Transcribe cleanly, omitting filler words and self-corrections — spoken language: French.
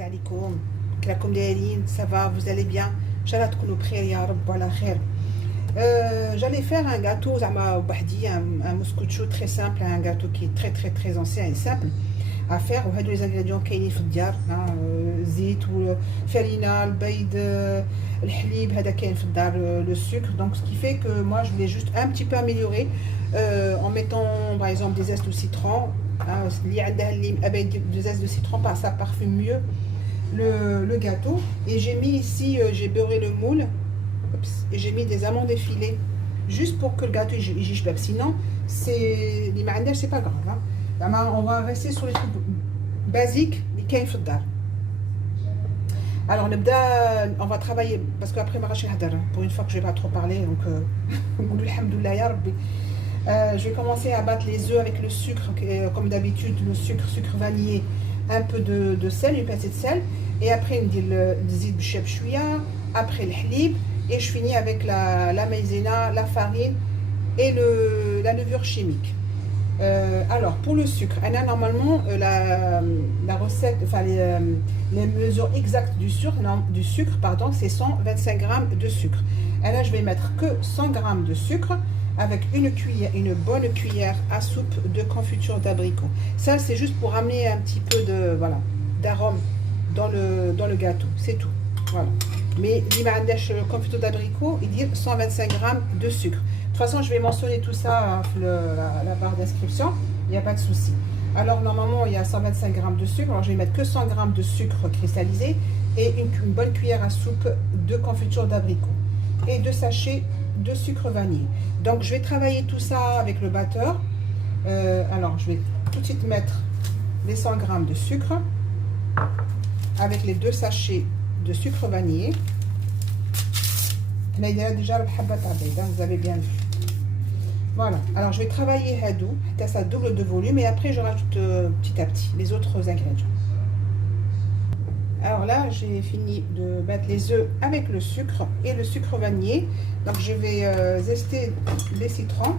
السلام عليكم. كراكم دايرين؟ سافا vous allez bien؟ ان شاء الله تكونوا بخير يا رب وعلى خير. J'allais faire un gâteau زعما بوحدي, un mouscouchou très simple, un gâteau qui est très ancien et simple à faire. وهادو les ingrédients كاينين في الدار, زيت والفرينه, البيض, الحليب, هذا كاين في الدار, le sucre. Donc ce qui fait que moi je voulais juste un petit peu améliorer en mettant par exemple des zestes de citron. اللي عندها اللي des zestes de citron, ça parfume mieux le gâteau. Et j'ai mis ici, j'ai beurré le moule. Oups, et j'ai mis des amandes effilées juste pour que le gâteau il giche pas. Sinon c'est c'est pas grave, on va rester sur les trucs basiques اللي كاين في الدار. Alors on va travailler parce qu'après ما غاديش نهضر, pour une fois que je vais pas trop parler, donc نقولوا الحمد لله يا ربي. Je vais commencer à battre les œufs avec le sucre, comme d'habitude, le sucre vanillé, un peu de sel, une pincée de sel, et après on dit le zid bcheb chouïa, après le halib, et je finis avec la maïzena, la farine et la levure chimique. Alors pour le sucre, normalement la recette, enfin les mesures exactes du sucre, pardon, c'est 125 grammes de sucre. Et là je vais mettre que 100 grammes de sucre avec une bonne cuillère à soupe de confiture d'abricot. Ça c'est juste pour amener un petit peu d'arôme dans le gâteau, c'est tout. Voilà. Mais l'imandèche confiture d'abricot, il dit 125 grammes de sucre. De toute façon, je vais mentionner tout ça dans la barre d'inscription, il n'y a pas de souci. Alors normalement il y a 125 grammes de sucre, alors je vais mettre que 100 grammes de sucre cristallisé et une bonne cuillère à soupe de confiture d'abricot et 2 sachets de sucre vanillé. Donc je vais travailler tout ça avec le batteur. Alors je vais tout de suite mettre les 100 grammes de sucre avec les 2 sachets de sucre vanillé. Là il y a déjà le habat abed, vous avez bien vu. Voilà, alors je vais travailler hadou, ça double de volume, et après je rajoute petit à petit les autres ingrédients. Alors là, j'ai fini de battre les œufs avec le sucre et le sucre vanillé. Donc je vais zester les citrons